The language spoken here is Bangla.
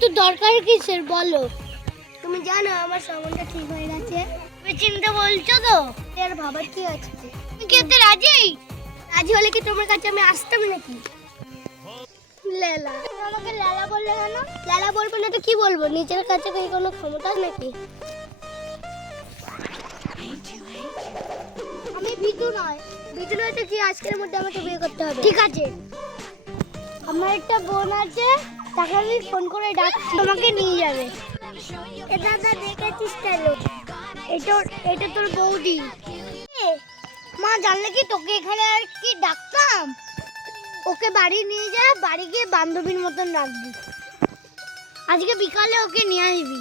এত দরকার কিসের বলো? তুমি জানো আমার সম্বন্ধ ঠিক হয়ে গেছে। তুমি চিনতে বলছো তো? আর ভাবার কি আছে? তুমি কি এতে রাজি? রাজি হলে কি তোমার কাছে আমি আসতাম নাকি? লেলা, তুমি আমাকে লেলা বললে কেন? লেলা বলবো না তো কি বলবো? নিজের কাছে কি কোনো ক্ষমতা নাকি? আমি ভীতু নয়। ভীতু নয় তো কি আজকের মধ্যে আমাকে বিয়ে করতে হবে? ঠিক আছে। আমার একটা বোন আছে, তাকে আমি ফোন করে ডাকছি, তোমাকে নিয়ে যাবে। এ দাদা দেখেছিস কেন? এটা তোর বৌদি। মা জানলে কি তোকে এখানে আর কি ডাকতাম? ওকে বাড়ি নিয়ে যা, বাড়ি গিয়ে বান্ধবীর মতন রাখবি। আজকে বিকালে ওকে নিয়ে আসবি।